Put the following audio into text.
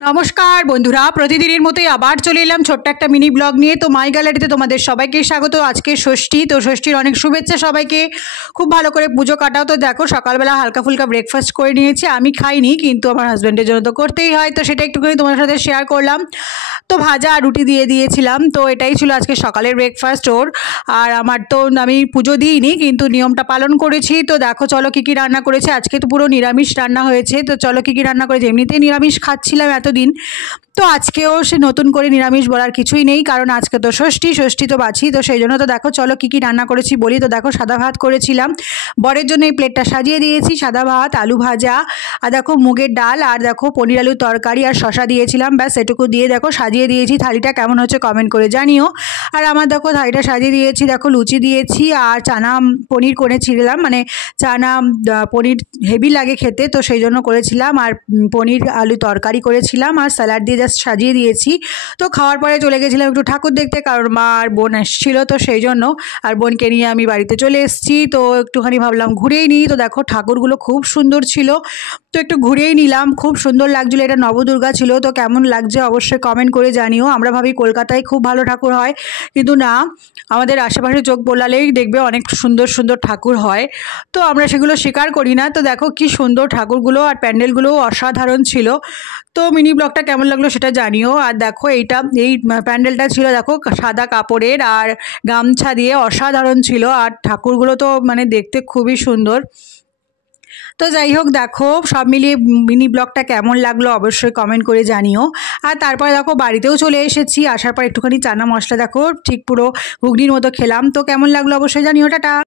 নমস্কার বন্ধুরা, প্রতিদিনের মতোই আবার চলে এলাম ছোট্ট একটা মিনি ব্লগ নিয়ে। তো মাই গ্যালারিতে তোমাদের সবাইকে স্বাগত। আজকে ষষ্ঠী, তো ষষ্ঠীর অনেক শুভেচ্ছা সবাইকে। খুব ভালো করে পুজো কাটাও। তো দেখো সকালবেলা হালকা ফুলকা ব্রেকফাস্ট করে নিয়েছি। আমি খাইনি, কিন্তু আমার হাজব্যান্ডের জন্য তো করতেই হয়, তো সেটা একটুখানি তোমার সাথে শেয়ার করলাম। তো ভাজা আর রুটি দিয়ে দিয়েছিলাম। তো এটাই ছিল আজকে সকালের ব্রেকফাস্ট ওর। আর আমার তো আমি পুজো দিইনি, কিন্তু নিয়মটা পালন করেছি। তো দেখো চলো কী কী রান্না করেছে। আজকে তো পুরো নিরামিষ রান্না হয়েছে। তো চলো কী কী রান্না করেছে। এমনিতেই নিরামিষ খাচ্ছিলাম এতদিন, তো আজকেও সে নতুন করে নিরামিষ বলার কিছুই নেই, কারণ আজকে তো ষষ্ঠী তো বাছি। তো সেই জন্য তো দেখো চলো কী কী রান্না করেছি বলি। তো দেখো সাদা ভাত করেছিলাম, বরের জন্য এই প্লেটটা সাজিয়ে দিয়েছি। সাদা ভাত, আলু ভাজা, আর দেখো মুগের ডাল, আর দেখো পনির আলুর তরকারি আর শশা দিয়েছিলাম। ব্যাস এটুকু দিয়ে দেখো সাজিয়ে দিয়েছি। থালিটা কেমন হচ্ছে কমেন্ট করে জানিও। আর আমার দেখো থালিটা সাজিয়ে দিয়েছি। দেখো লুচি দিয়েছি আর চানা পনির করেছিলাম, মানে চানা পনির হেভি লাগে খেতে, তো সেই জন্য করেছিলাম। আর পনির আলু তরকারি করেছিলাম, আর স্যালাড দিয়ে জাস্ট সাজিয়ে দিয়েছি। তো খাওয়ার পরে চলে গেছিলাম একটু ঠাকুর দেখতে, কারণ মা আর বোন এসেছিলো, তো সেই জন্য। আর বোনকে নিয়ে আমি বাড়িতে চলে এসেছি। তো একটুখানি ভাবলাম ঘুরেই নিই। তো দেখো ঠাকুরগুলো খুব সুন্দর ছিল, তো একটু ঘুরেই নিলাম। খুব সুন্দর লাগছিলো। এটা নবদুর্গা ছিল, তো কেমন লাগছে অবশ্যই কমেন্ট করে জানিও। আমরা ভাবি কলকাতায় খুব ভালো ঠাকুর হয়, কিন্তু না, আমাদের আশেপাশে চোখ বোলালেই দেখবে অনেক সুন্দর সুন্দর ঠাকুর হয়, তো আমরা সেগুলো স্বীকার করি না। তো দেখো কি সুন্দর ঠাকুরগুলো, আর প্যান্ডেলগুলোও অসাধারণ ছিল। তো মিনি ব্লগটা কেমন লাগলো সেটা জানিও। আর দেখো এই প্যান্ডেলটা ছিল দেখো সাদা কাপড়ের আর গামছা দিয়ে, অসাধারণ ছিল। আর ঠাকুরগুলো তো মানে দেখতে খুবই সুন্দর। তো যাই হোক, দেখো সব মিলিয়ে মিনি ব্লগটা কেমন লাগলো অবশ্যই কমেন্ট করে জানিও। আর তারপরে দেখো বাড়িতেও চলে এসেছি। আসার পর একটুখানি চানা মশলা দেখো ঠিক পুরো ঘুগনির মতো খেলাম। তো কেমন লাগলো অবশ্যই জানিও। টাটা।